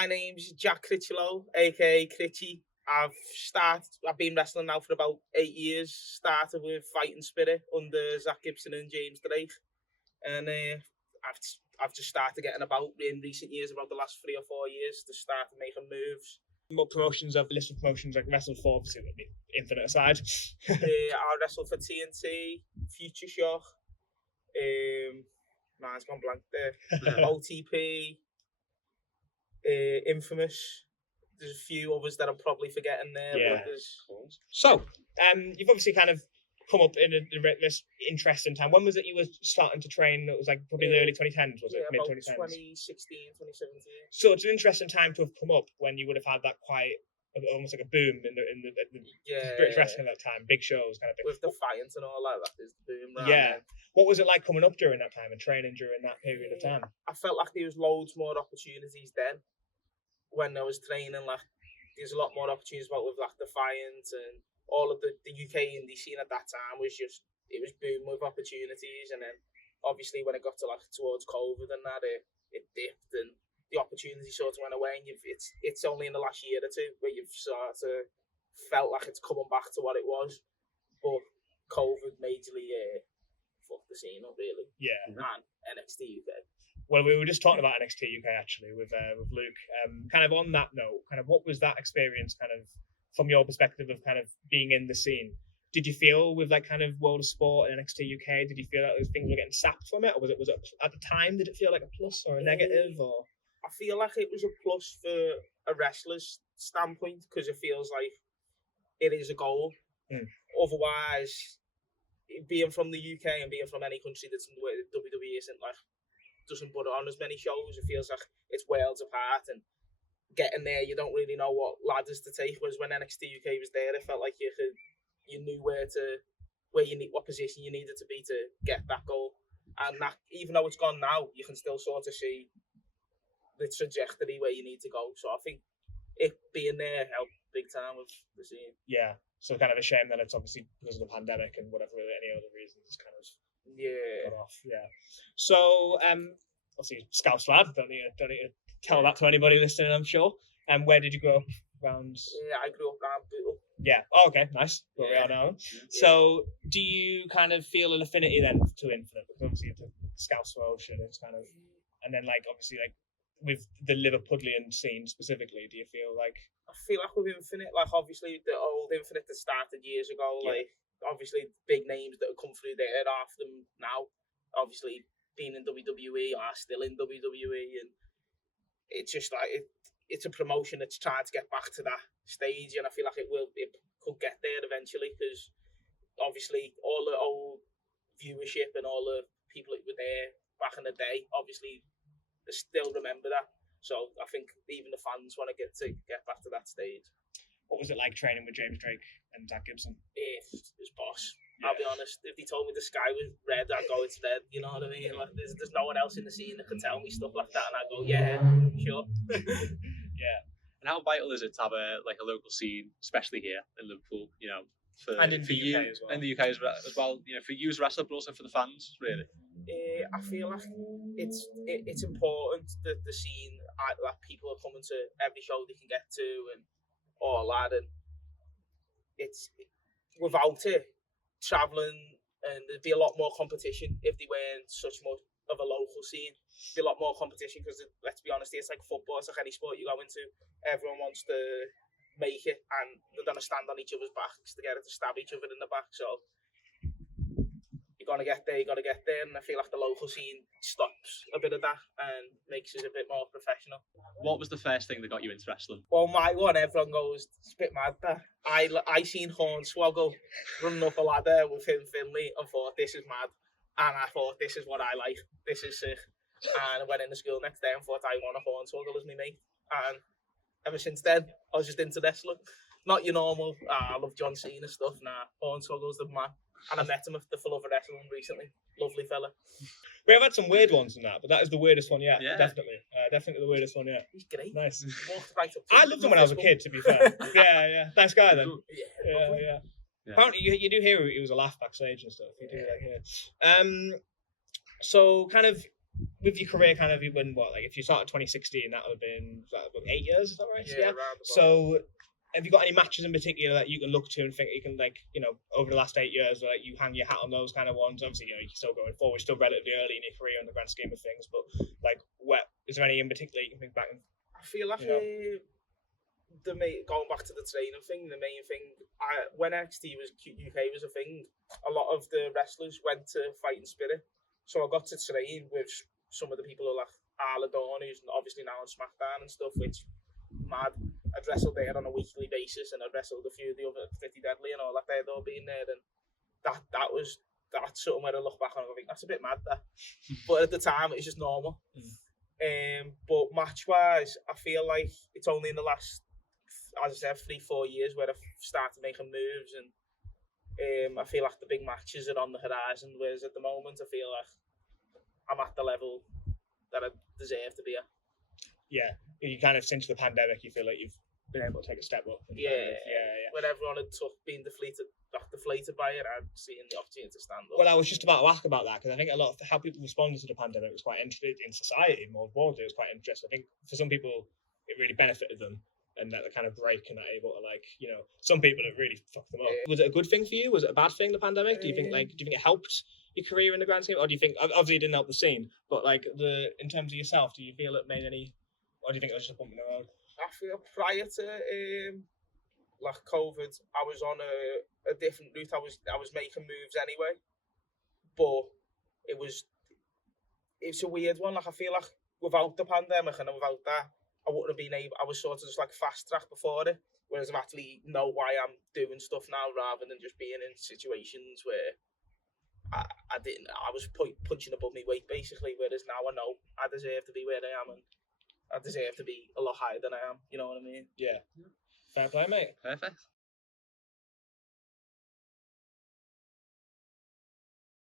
My name's Jack Critchy, aka Critchy. I've been wrestling now for about 8 years. Started with Fighting Spirit under Zach Gibson and James Drake, and I've just started getting about in recent years, about the last 3 or 4 years, to start making moves. What promotions of the list of promotions like wrestled for, obviously Infinite aside? I wrestled for TNT, Future Shock, it's gone blank there. OTP, Infamous. There's a few others that I'm probably forgetting there. Yeah. But so, you've obviously kind of come up in this interesting time. When was it you were starting to train? It was like probably the early 2010s, was it? Mid 2010s? 2016, 2017. So it's an interesting time to have come up when you would have had that quite, almost like a boom in the British wrestling at that time. Big shows, kind of big. With Defiance and all that is the boom. Yeah. What was it like coming up during that time and training during that period of time? I felt like there was loads more opportunities then. When I was training, like there's a lot more opportunities with like Defiance and all of the UK indie scene at that time was just, it was boom with opportunities. And then obviously when it got to like towards COVID and that, it dipped and the opportunity sort of went away. And it's only in the last year or two where you've sort of felt like it's coming back to what it was. But COVID majorly fucked the scene up really. Yeah. And NXT UK. Well, we were just talking about NXT UK actually with Luke. Kind of on that note, kind of what was that experience kind of from your perspective of kind of being in the scene? Did you feel with like kind of World of Sport and NXT UK, did you feel that those things were getting sapped from it? Or was it at the time, did it feel like a plus or a negative? Or I feel like it was a plus for a wrestler's standpoint because it feels like it is a goal. Otherwise, being from the UK and being from any country that's in the way that WWE isn't like, doesn't put on as many shows, it feels like it's worlds apart, and getting there you don't really know what ladders to take. Whereas when NXT UK was there, it felt like you knew what position you needed to be to get that goal. And that, even though it's gone now, you can still sort of see the trajectory where you need to go. So I think it being there helped big time with the scene. Yeah, so kind of a shame that it's obviously because of the pandemic and whatever any other reasons kind of got off. Yeah. So obviously Scouse lad, don't need to tell that to anybody listening, I'm sure. And where did you grow up around? Yeah, I grew up around Bootle. Yeah. Oh, okay, nice. Where we are now. So do you kind of feel an affinity then to Infinite? Because obviously it's a Scouse promotion, it's kind of, and then like obviously like with the Liverpudlian scene specifically, do you feel like? I feel like with Infinite, like obviously the old Infinite that started years ago, like obviously big names that have come through there after them now, obviously being in WWE are still in WWE, and it's just like it's a promotion that's trying to get back to that stage, and I feel like it could get there eventually, because obviously all the old viewership and all the people that were there back in the day, obviously they still remember that. So I think even the fans want to get back to that stage. What was it like training with James Drake and Zach Gibson? It's boss. I'll be honest. If they told me the sky was red, I'd go, it's red. You know what I mean? Like, there's no one else in the scene that can tell me stuff like that, and I go, yeah, sure. Yeah. And how vital is it to have a local scene, especially here in Liverpool? You know, for and in the you, UK as well. In the UK as well. You know, for you as a wrestler, but also for the fans, really. I feel like it's important that the scene, that people are coming to every show they can get to and all that, and it's without it, travelling, and there'd be a lot more competition if they weren't such much of a local scene. There'd be a lot more competition because, let's be honest, it's like football, it's like any sport you go into. Everyone wants to make it, and they're going to stand on each other's backs to get it to stab each other in the back. So you got to get there, and I feel like the local scene stops a bit of that and makes it a bit more professional. What was the first thing that got you into wrestling? Well, my one, everyone goes, it's a bit mad that. I seen Hornswoggle running up a ladder with him Finley and thought, this is mad. And I thought, this is what I like. This is sick. And I went into school next day and thought I want a Hornswoggle as my mate. And ever since then, I was just into wrestling. Not your normal, I love John Cena stuff. Nah, Hornswoggle's the man. And I met him at the Full of Wrestling recently. Lovely fella. We have had some weird ones in that, but that is the weirdest one yet. Yeah. Definitely. Definitely the weirdest one yet. He's great. Nice. Right I loved him when I was a kid, to be fair. Yeah. Nice guy then. Yeah. Apparently you do hear he was a laugh backstage and stuff. You do hear. So kind of with your career, kind of, you win what? Like, if you started 2016, that would have been about 8 years, is that right? Yeah, around about. So, have you got any matches in particular that you can look to and think you can, like, you know, over the last 8 years, like, you hang your hat on those kind of ones? Obviously, you know, you're still going forward, still relatively early in your career in the grand scheme of things, but, like, is there any in particular you can think back and, I feel like going back to the training thing, the main thing, when NXT was UK was a thing, a lot of the wrestlers went to Fighting Spirit, so I got to train with some of the people who like Arla Dawn, who's obviously now on SmackDown and stuff, which mad. I'd wrestled there on a weekly basis, and I'd wrestled a few of the other Pretty Deadly and all that. They'd all been there, and that's something where I look back on and I think that's a bit mad, that. But at the time, it was just normal. But match-wise, I feel like it's only in the last, as I said, 3-4 years where I've started making moves, and I feel like the big matches are on the horizon, whereas at the moment, I feel like I'm at the level that I deserve to be at. Yeah, you kind of, since the pandemic, you feel like you've been able to take a step up. Yeah. When everyone had been deflated by it, I've seen the opportunity to stand up. Well, I was just about to ask about that, because I think a lot of how people responded to the pandemic was quite interesting in society more broadly. It was quite interesting. I think for some people, it really benefited them, and that kind of break and that able to, like, you know, some people it really fucked them up. Was it a good thing for you? Was it a bad thing, the pandemic? Do you think it helped your career in the grand scheme, or do you think obviously it didn't help the scene, but like in terms of yourself, do you feel it made any? Or do you think it was just a bump in the road? I feel prior to like COVID, I was on a different route. I was making moves anyway, but it's a weird one. Like, I feel like without the pandemic and without that, I wouldn't have been able. I was sort of just like fast track before it, whereas I actually know why I'm doing stuff now rather than just being in situations where I was punching above my weight basically. Whereas now I know I deserve to be where I am, and I deserve to be a lot higher than I am. You know what I mean? Yeah. Fair play, mate. Perfect.